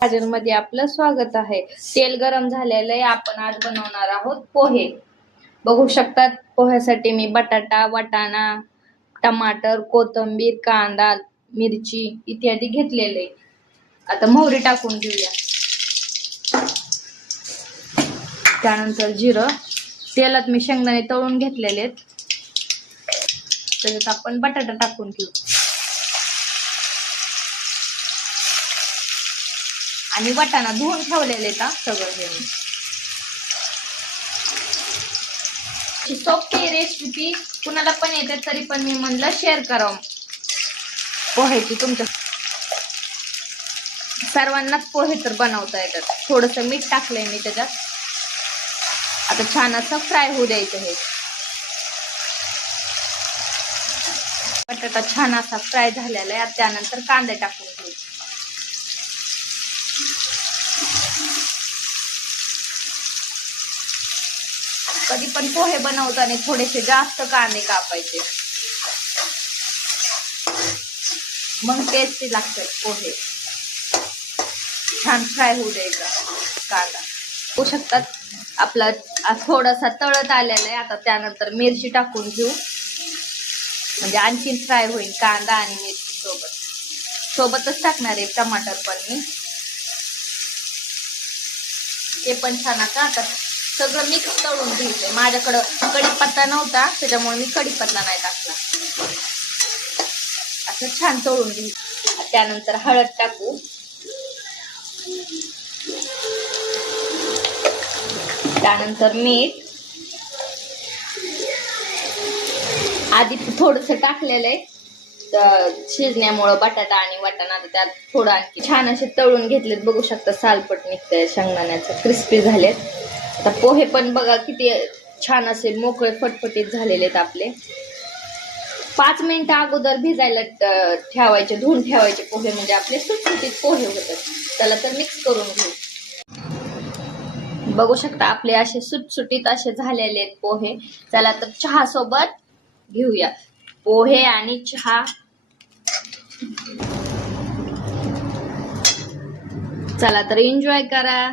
मध्ये आपलं स्वागत आहे। तेल गरम झालेलं आहे। आपण आज बनवणार आहोत पोहे। बघू शकतात पोह्यासाठी मी बटाटा, वाटाणा, टमाटर, कोथिंबीर, कांदा, मिरची इत्यादी घेतलेले। आता मोहरी टाकून घेऊया, त्यानंतर जिरं। तेलात मी शेंगदाणे तळून घेतलेले आहेत, त्याच्यात आपण बटाटा टाकून घेऊ आणि वाटाणा धुवून ठेवलेले सगळं हे। सोपी रेसिपी कुणाला पण येते, तरी पण मी म्हणलं शेअर करावं पोह्याची। तुमच्या सर्वांनाच पोहे तर बनवता येतात। थोडस मीठ टाकलंय मी त्याच्यात। आता छान असं फ्राय होऊ द्यायचं हे। बटाटा छान असा फ्राय झालेला आहे। त्यानंतर कांदे टाकून घेऊ। कधी पण पोहे बनवताना थोडेसे जास्त कांदे कापायचे, मग टेस्टी लागतात पोहे। छान फ्राय होऊ द्यायचा कांदा। होऊ शकतात आपला थोडासा तळत आलेला आहे। आता त्यानंतर मिरची टाकून घेऊ, म्हणजे आणखीन फ्राय होईल कांदा आणि मिरची सोबतच टाकणार आहे। टमाटर पण मी ते पण छान आता सगळं मिक्स तळून घ्यायचंय। माझ्याकडं कढीपत्ता नव्हता, त्याच्यामुळे मी कढीपत्ता नाही टाकला। असं छान तळून घ्यायचं। त्यानंतर हळद टाकू, त्यानंतर मीठ। आधी थोडस टाकलेलं आहे शिजण्यामुळं बटाटा आणि वाटाणा, त्यात थोडं आणखी छान असे तळून घेतलेत। बघू शकता सालपट निघतंय शेंगदाण्याचं, क्रिस्पी झालेत। आता पोहे पण बघा किती छान असे मोकळे फटफटीत झालेले आहेत आपले। 5 मिनिटं अगोदर भिजायला ठेवायचे, धुवून ठेवायचे पोहे, म्हणजे आपले सुटसुटीत पोहे होतात। त्याला तर मिक्स करून घेऊ। बघू शकता आपले असे सुटसुटीत असे झालेले आहेत पोहे। चला तर चहा सोबत घेऊया पोहे आणि चहा। चला तर एन्जॉय करा।